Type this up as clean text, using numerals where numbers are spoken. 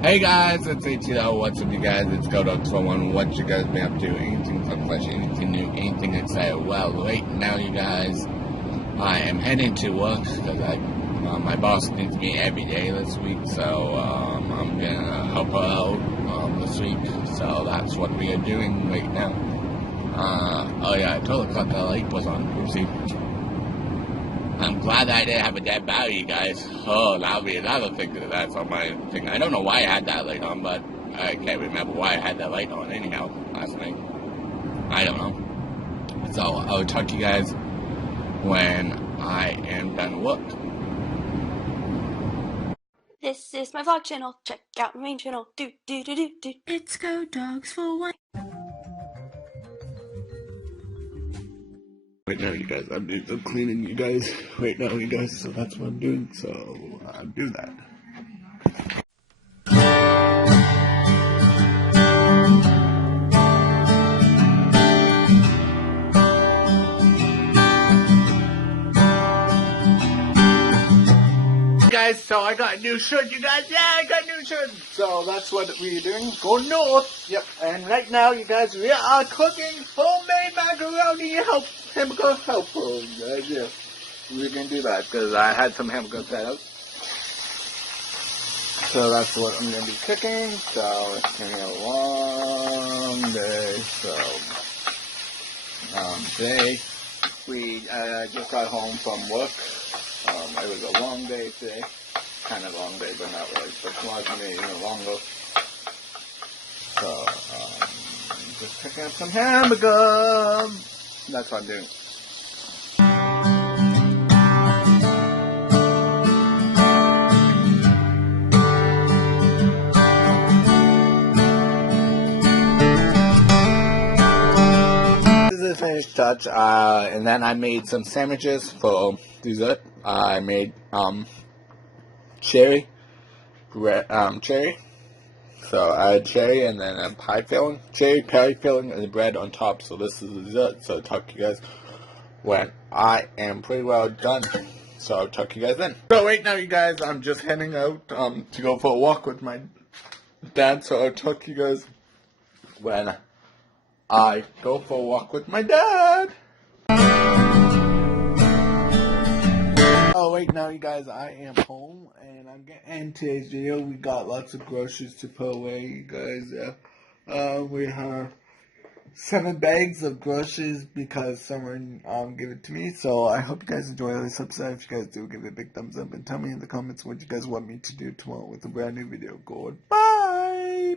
Hey guys, it's ATL. What's up, you guys? It's GoDogs41. What you guys been up to? Anything fun, fresh, anything new, anything exciting? Well, right now, you guys, I am heading to work because my boss needs me every day this week, so I'm gonna help her out this week. So that's what we are doing right now. Oh yeah, I totally thought the light was on. Oopsie. I'm glad I didn't have a dead battery, guys. Oh, that'll be another thing that's on my thing. I don't know why I had that light on, but I can't remember why I had that light on anyhow last night. I don't know. So I'll talk to you guys when I am done work. This is my vlog channel. Check out my main channel. Do. It's Go Dogs for One. Right now, you guys, I'm cleaning you guys right now, you guys, so that's what I'm doing, so I'll do that. Guys, so I got a new shirt, you guys. Yeah, I got a new shirt. So that's what we're doing. Go north. Yep. And right now, you guys, we are cooking homemade macaroni. Hamburger help. Yeah. We're gonna do that because I had some hamburger set up. So that's what I'm gonna be cooking. So it's gonna be a long day. So today we just got home from work. It was a long day today. Kind of long day, but not really. But tomorrow's going to be even longer. So, just picking up some hamburger. That's what I'm doing. This is a finished touch. And then I made some sandwiches for dessert. I made cherry. So I had cherry and then a pie filling, cherry pie filling, and the bread on top. So this is the dessert. So I'll talk to you guys when I am pretty well done. So I'll talk to you guys then. So right now, you guys, I'm just heading out to go for a walk with my dad. So I'll talk to you guys when I go for a walk with my dad. Oh, right now, you guys, I am home, and I'm getting today's video. We got lots of groceries to put away, you guys. We have 7 bags of groceries because someone gave it to me. So I hope you guys enjoy this episode. If you guys do, give it a big thumbs up and tell me in the comments what you guys want me to do tomorrow with a brand new video. Goodbye!